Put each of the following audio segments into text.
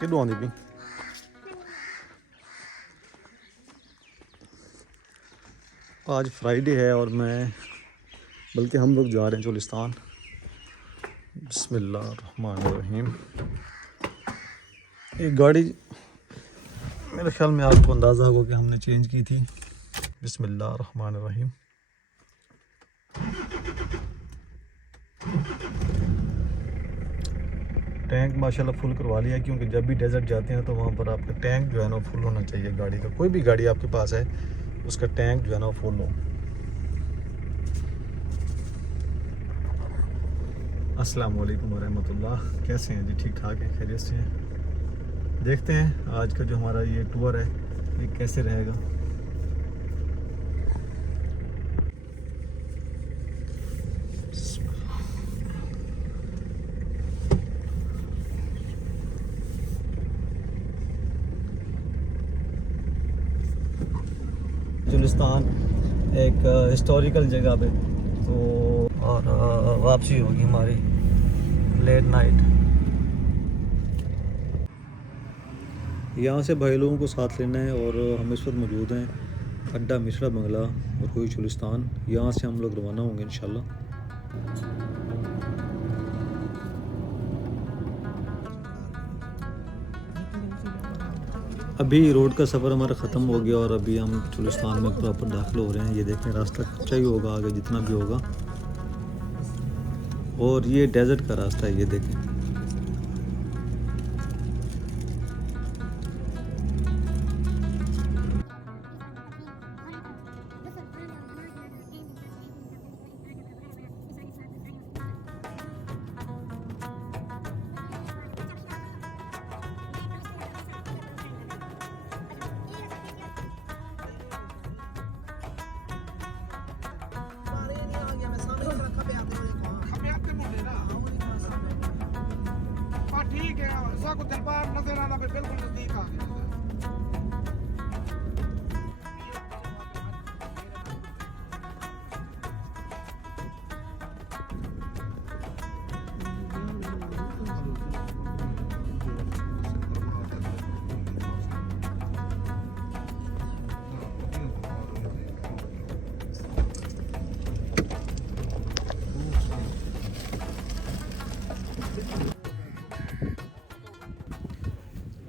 किधरों आती भी आज फ्राइडे है और बल्कि हम लोग जा रहे हैं चोलिस्तान। बिस्मिल्लाहिर्रहमानिर्रहीम। एक गाड़ी मेरे ख्याल में आपको अंदाज़ा होगा कि हमने चेंज की थी। बिस्मिल्लाहिर्रहमानिर्रहीम। टैंक माशाल्लाह फुल करवा लिया, क्योंकि जब भी डेजर्ट जाते हैं तो वहाँ पर आपका टैंक जो है ना फुल होना चाहिए गाड़ी का। कोई भी गाड़ी आपके पास है उसका टैंक जो है ना फुल हो। अस्सलाम वालेकुम वरहमतुल्लाह। कैसे हैं जी? ठीक ठाक है, खैरियत से हैं। देखते हैं आज का जो हमारा ये टूर है ये कैसे रहेगा। चुलिस्तान एक हिस्टोरिकल जगह पे तो, और वापसी होगी हमारी लेट नाइट। यहाँ से भाई लोगों को साथ लेना है और हम इस वक्त मौजूद हैं अड्डा मिश्रा बंगला और कोई चुलिस्तान। यहाँ से हम लोग रवाना होंगे इंशाल्लाह। अभी रोड का सफ़र हमारा ख़त्म हो गया और अभी हम चुलिस्तान में प्रॉपर दाखिल हो रहे हैं। ये देखें रास्ता कच्चा ही होगा आगे जितना भी होगा, और ये डेजर्ट का रास्ता है। ये देखें ठीक है, को दरबार नजर आना पे बिल्कुल नजदीक आ गया।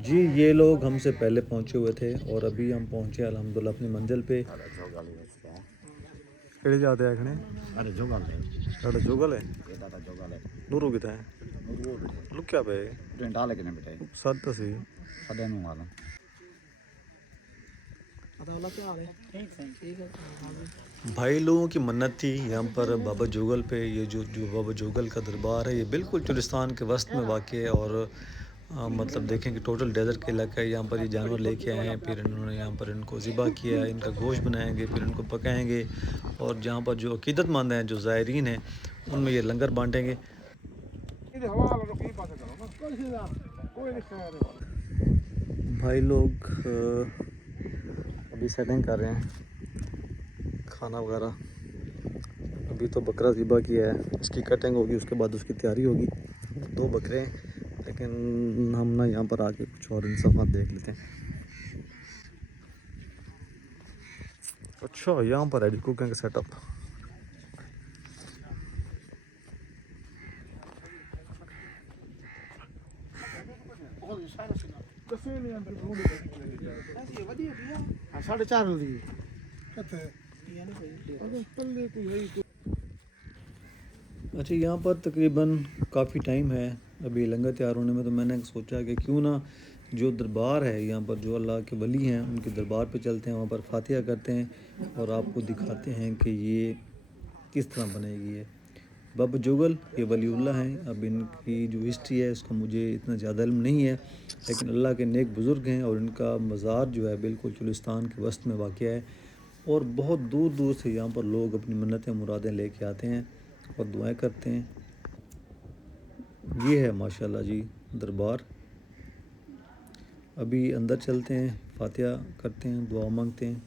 जी, ये लोग हमसे पहले पहुंचे हुए थे और अभी हम पहुंचे अल्हम्दुलिल्लाह अपनी मंजिल पे। केड़े जाते आखने? अरे जोगल है, साढ़े जोगल है। ये दादा जोगल है। नूरू कितना है? वो लुक क्या पे ट्रेन डाले के नहीं बेटे, सद तो सी सदे नु वाला। भाई लोगों की मन्नत थी यहाँ पर बाबा जोगल पे। ये जो बाबा जोगल का दरबार है ये बिल्कुल चुलिस्तान के वस्त में वाक़ है और मतलब देखें कि टोटल डेजर्ट का इलाका है। यहाँ पर ये जानवर लेके आए हैं, फिर इन्होंने यहाँ पर इनको ज़िबा किया है, इनका गोश्त बनाएंगे, फिर इनको पकाएंगे और जहाँ पर जो अकीदतमंद हैं, जो ज़ायरीन हैं, उनमें ये लंगर बांटेंगे। भाई लोग अभी सेटिंग कर रहे हैं खाना वगैरह। अभी तो बकरा ज़िबा किया है, इसकी कटिंग होगी, उसके बाद उसकी तैयारी होगी। 2 बकरे हैं, लेकिन हम ना यहाँ पर आके कुछ और इंसाफात देख लेते हैं। अच्छा, यहाँ पर है जी कुकिंग का सेटअप। साढ़े 4 अच्छा, यहाँ पर तकरीबन काफ़ी टाइम है अभी लंगर तैयार होने में, तो मैंने सोचा कि क्यों ना जो दरबार है यहाँ पर, जो अल्लाह के वली हैं, उनके दरबार पे चलते हैं, वहाँ पर फातिहा करते हैं और आपको दिखाते हैं कि ये किस तरह बनेगी। ये बाबा जोगल ये वलीउल्लाह हैं। अब इनकी जो हिस्ट्री है उसका मुझे इतना ज़्यादा इल्म नहीं है, लेकिन अल्लाह के नेक बुज़ुर्ग हैं और इनका मज़ार जो है बिल्कुल चुलिस्तान के वस्त में वाक़ है और बहुत दूर दूर से यहाँ पर लोग अपनी मन्नतें मुरादें लेके आते हैं और दुआएं करते हैं। ये है माशाल्लाह जी दरबार। अभी अंदर चलते हैं, फातिहा करते हैं, दुआ मांगते हैं।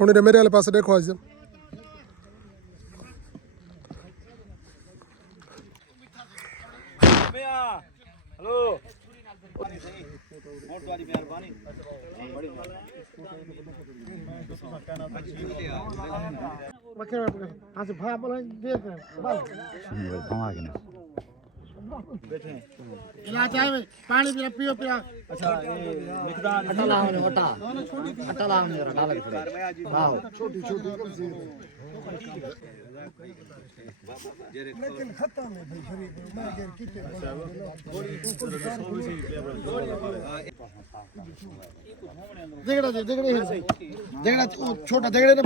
ਹੁਣ ਇਹਦੇ ਮੇਰੇ ਵਾਲੇ ਪਾਸੇ ਦੇਖੋ ਅੱਜ भवा के ना पानी पिया पियो पिया छोटा देगड़े ना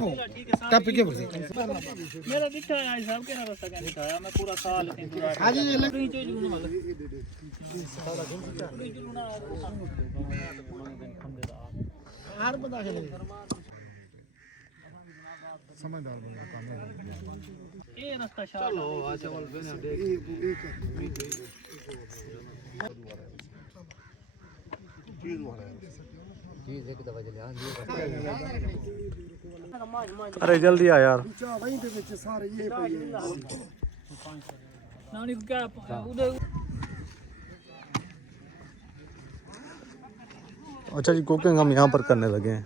टप के बोलते मेरा दिखा है साहब के ना रास्ता क्या दिखाया मैं पूरा साल हां जी हर बंदा खेले समझदार बंदा काम है ये रास्ता चलो अच्छा बोल बने देख चीज एक दवा चले हां अरे जल्दी आ यार वहीं पे ਵਿੱਚ ਸਾਰੇ ਇਹ ਪਈ नानी को क्या उधर अच्छा जी कुकिंग हम यहाँ पर करने लगे हैं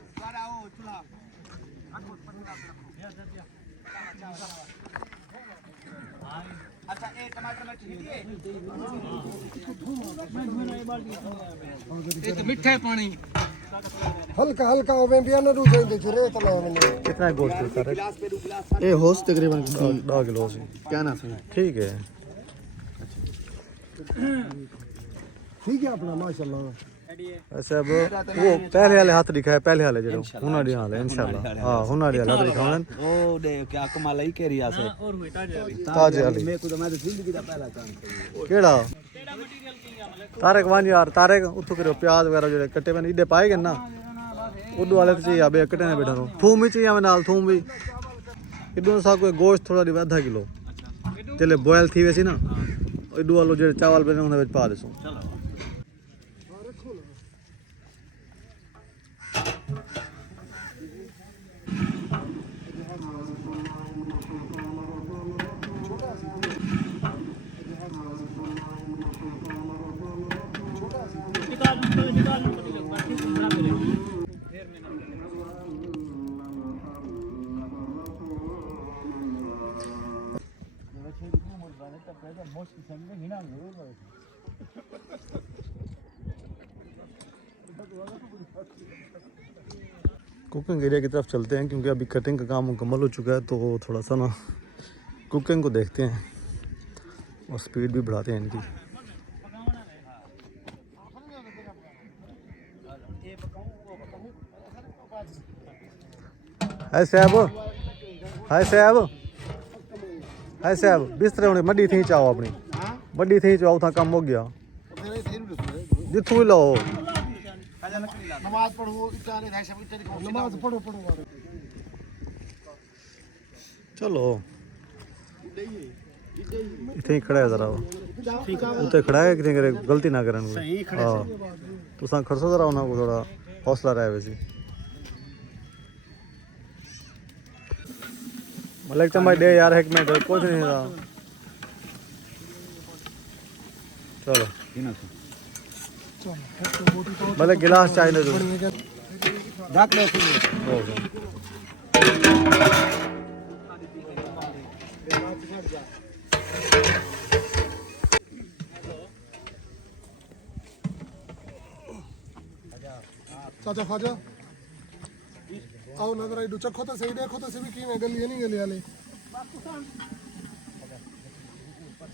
मिठा पानी ਹਲਕਾ ਹਲਕਾ ਹੋਵੇ ਵੀ ਇਹਨਾਂ ਨੂੰ ਦੇ ਜਰੇ ਤਾਂ ਲੈ ਮੈਨੂੰ कितना गोश्त है सर ਇਹ ਹੋਸ ਤਕਰੀਬਨ 2 किलो से क्या ना सुन ठीक है ठीक है अपना माशाल्लाह ऐसे अब वो पहले वाले हाथ दिखाए पहले वाले जो हुनाड़ी हाल है इंशाल्लाह हां हुनाड़ी वाला दिखावन ओ दे क्या कमाल ही कह रिया से और हुई ताजे ताजे वाली मैं को तो मैं जिंदगी दा पहला काम केड़ा तारक वांज यार तारक उठो करो प्याज वगैरह जो कट्टे में इडे पाएगे ना उडू वाले तो चाहिए अबे कट्टे ने बैठा रहो थूम भी चाहिए नाल थूम भी इडू सा कोई गोश्त थोड़ा दी आधा किलो चले बॉयल थी वैसी ना इडू वालो जो चावल बने उन्हें विच पा देसो चलो निकाल कुकिंग एरिया की तरफ चलते हैं क्योंकि अभी कटिंग का काम मुकम्मल हो चुका है तो थोड़ा सा ना कुकिंग को देखते हैं और स्पीड भी बढ़ाते हैं इनकी हाय साहब हाय साहब हाय साहब बिस्तरे होने मड्डी थी चाहो अपनी मड्डी थी चाहो था काम हो गया जिथू ही लो नमाज पढ़ो नमाज पढ़ो चलो इतने ही खड़ा है जरा उते खड़ा है कितने करे गलती ना करन सही खड़े हां तो सा खरसो जरा होना को थोड़ा हौसला रहे वैसे मलिक तमाई दे यार एक मिनट कुछ नहीं रहा चलो मलिक गिलास चाहिए दो ढक लो हो गया चाचा खाजा आओ नजर आई चखो तो सही देखो तो सही की गली है नहीं गली वाले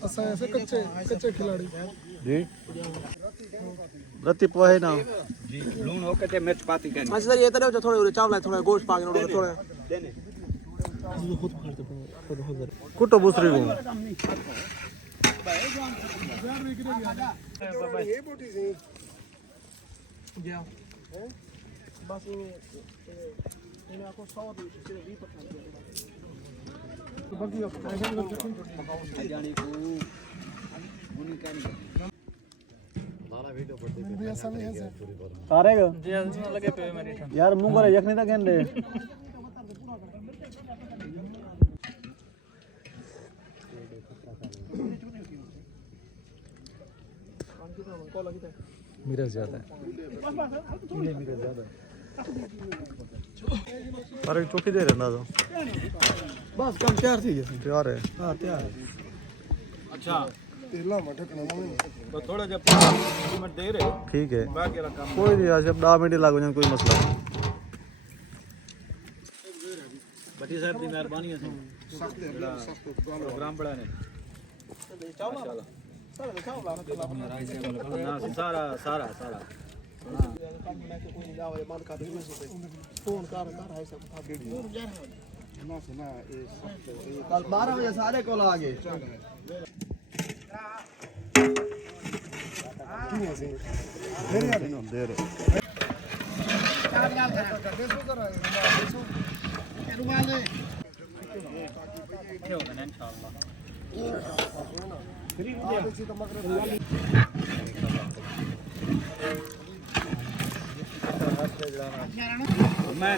असा ऐसे कच्चे खिलाड़ी जी रत्ती पोहे ना जी लून हो के मिर्च पाती के अच्छा सर ये तो थोड़े चावल थोड़ा गोश्त पा के थोड़ा कुटो बुसरी को ये बोटी से बस इन्हें आपको 100 20% जानी को उन्हीं का नहीं तारे जी लगे पे मेरी यार मुंह करे यखनी तक कहने मेरा ज़्यादा है इन्हें मेरा ज़्यादा है पर एक चौकी दे रहना तो बस काम तैयार थी जैसे तैयार है हाँ तैयार है अच्छा तेला मटक ना बस थोड़ा जब 5 मिनट दे रहे ठीक है बाकी वाला काम कोई नहीं आज अब 10 मिनट लागो जाए कोई मसला नहीं भट्टी साहब की मेहरबानी है सख्त प्रोग्राम बड़ा ने माशाल्लाह सारा सारा सारा फोन कर है सब था ना सुना ये सख्त कल 12 बजे सारे को आगे मैं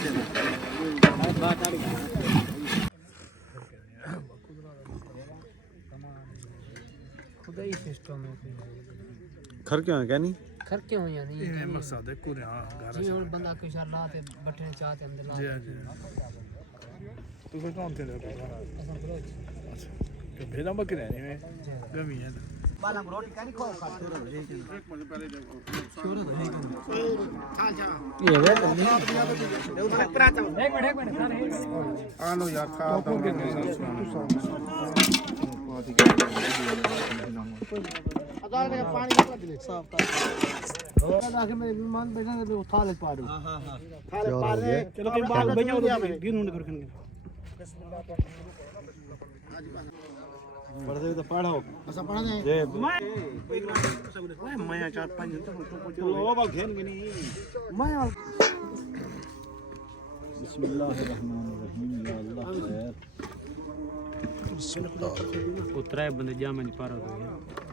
खुदा ही सिस्टम है घर क्यों है क्या नहीं घर क्यों है यानी ये मकसद है कुछ हां घर जी और बंदा कुछ लाते बैठने चाहते अंदर ला तू कौन थे अच्छा तो भेजा बकरे नहीं में गमी है बाला रोटी का नहीं खो खाते रहो एक मिनट पहले देखो ये वे एक मिनट आलो यार खा हजार का पानी का दिले साफ था आखिर में मेहमान बैठे थे उठा ले पा रहे हां हां हां थाले पा रहे चलो के बाल भैया गिन होने कर पढ़ते तो पढ़ो ऐसा पढ़ा दे ये मैं 4-5 चलो बाल घेन के नहीं मैं बिस्मिल्लाहिर्रहमानिर्रहीम या अल्लाह खैर उतरा बंदे जा मैं पार हो गया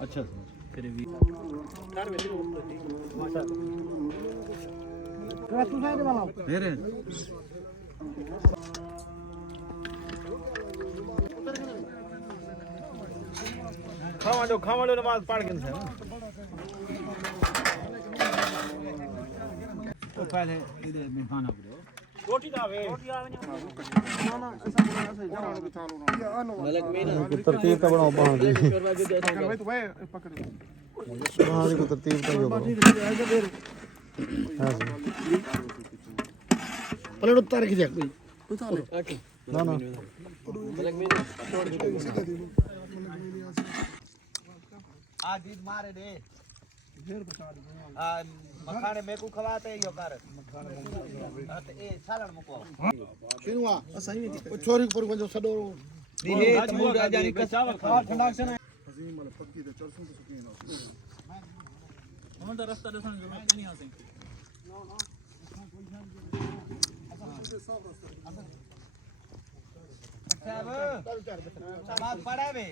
अच्छा तेरे भी तू साइड वाला मेरे खावा दो नमाज पढ़ के से तो पहले इधर में खाना करो रोटी दावे तरतीब का बनाओ वहाँ की भाई तो भाई पकड़ वहाँ की तरतीब का जो बनाओ हाँ जी पलट उतार के देख उतार ले ना ना आज ईद मारे दे मखाने मेरे को खवाते यो कर मखाने ए सालन मुको किनुआ असाई में छोरी पर वजो सडो दी हे तमू राजानी का चावल खा ठंडा से अजीम वाले पक्की ते चरसों के सुकीन हम तो रास्ता दसन जो नहीं आ सकते अच्छा अब बात पड़ा बे